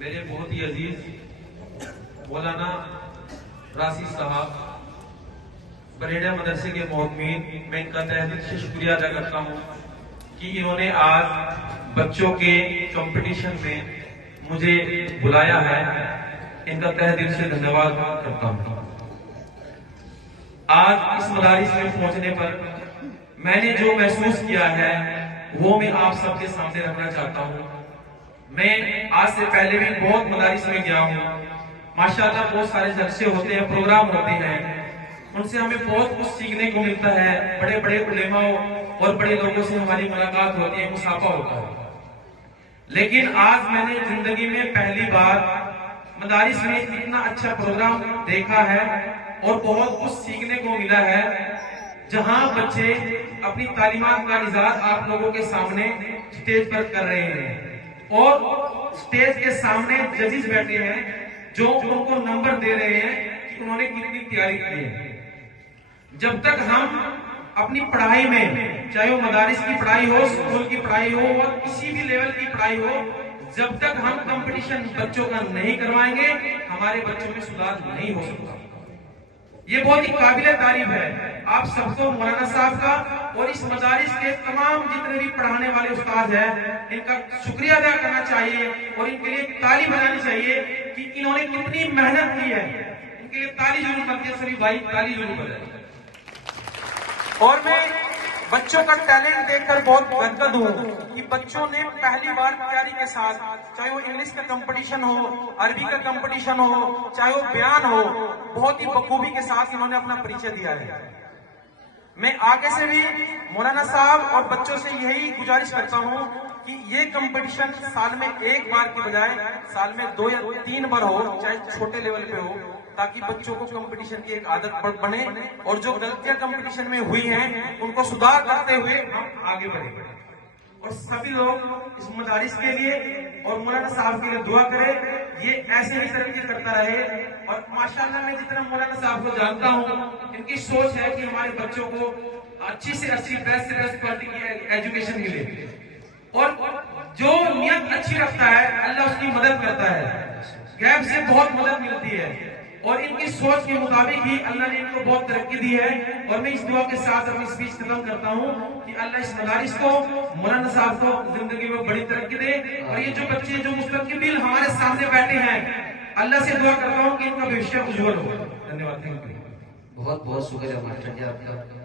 मेरे बहुत ही अजीज मौलाना राशि साहब बरेड़ा मदरसे के मोहतमीन, मैं इनका तहे दिल से शुक्रिया अदा करता हूँ कि इन्होंने आज बच्चों के कंपटीशन में मुझे बुलाया है। इनका तहे दिल से धन्यवाद करता हूँ। आज इस मदारिस में पहुंचने पर मैंने जो महसूस किया है वो मैं आप सबके सामने रखना चाहता हूँ। मैं आज से पहले भी बहुत मदारिस में गया हूँ। माशाल्लाह बहुत सारे जलसे होते हैं, प्रोग्राम होते हैं, उनसे हमें बहुत कुछ सीखने को मिलता है। बड़े बड़े उलेमाओं और बड़े लोगों से हमारी मुलाकात होती है, मुसाफा होता है। लेकिन आज मैंने जिंदगी में पहली बार मदारिस में इतना अच्छा प्रोग्राम देखा है और बहुत कुछ सीखने को मिला है, जहां बच्चे अपनी तालीमात का इज़हार आप लोगों के सामने स्टेज पर कर रहे हैं और स्टेज के सामने जजेस बैठे हैं जो उनको नंबर दे रहे हैं कि उन्होंने कितनी तैयारी की है। जब तक हम अपनी पढ़ाई में, चाहे वो मदारिस की पढ़ाई हो, स्कूल की पढ़ाई हो और किसी भी लेवल की पढ़ाई हो, जब तक हम कंपटीशन बच्चों का नहीं करवाएंगे हमारे बच्चों में सुधार नहीं हो सकता। ये बहुत ही काबिले तारीफ है आप सबको, मौलाना साहब का और इस मदारिस के तमाम जितने भी पढ़ाने वाले उस्ताद हैं, इनका शुक्रिया अदा करना चाहिए और इनके लिए ताली बजानी चाहिए कि इन्होंने कितनी मेहनत की है। इनके लिए ताली जरूर करते हैं सभी भाई, ताली जरूर बजाएं। और मैं बच्चों का टैलेंट देखकर बहुत गदगद हूँ कि बच्चों ने पहली बार तैयारी के साथ, चाहे वो इंग्लिश का कंपटीशन हो, अरबी का कंपटीशन हो, चाहे वो बयान हो, बहुत ही बखूबी के साथ इन्होंने अपना परिचय दिया है। मैं आगे से भी मौलाना साहब और बच्चों से यही गुजारिश करता हूँ कि ये कंपटीशन साल में एक बार की बजाय साल में 2 या 3 बार हो, चाहे छोटे लेवल पे हो, ताकि बच्चों को कंपटीशन की एक आदत बने और जो गलतियां कंपटीशन में हुई हैं उनको सुधार करते हुए हम आगे बढ़े। और सभी लोग इस मदारिस के लिए और मौलाना साहब के लिए दुआ करें, ये ऐसे ही तरक्की करता रहे। और माशाल्लाह मैं जितना मौलाना साहब को जानता हूँ, इनकी सोच है कि हमारे बच्चों को अच्छी से अच्छी, बेस्ट से बेस्ट क्वालिटी की एजुकेशन मिले और जो नियत अच्छी रखता है अल्लाह उसकी मदद करता है, गैब से बहुत मदद मिलती है और इनकी सोच के मुताबिक ही अल्लाह ने इनको बहुत तरक्की दी है। और मैं इस दुआ के साथ अपनी स्पीच खत्म करता हूँ कि अल्लाह इस मदारिस को, मौलाना साहब को जिंदगी में बड़ी तरक्की दे। और ये जो बच्चे जो मुस्तक़बिल हमारे सामने बैठे हैं, अल्लाह से दुआ करता हूँ कि इनका भविष्य उज्जवल हो। धन्यवाद। बहुत बहुत शुक्रिया मास्टर जी आपका।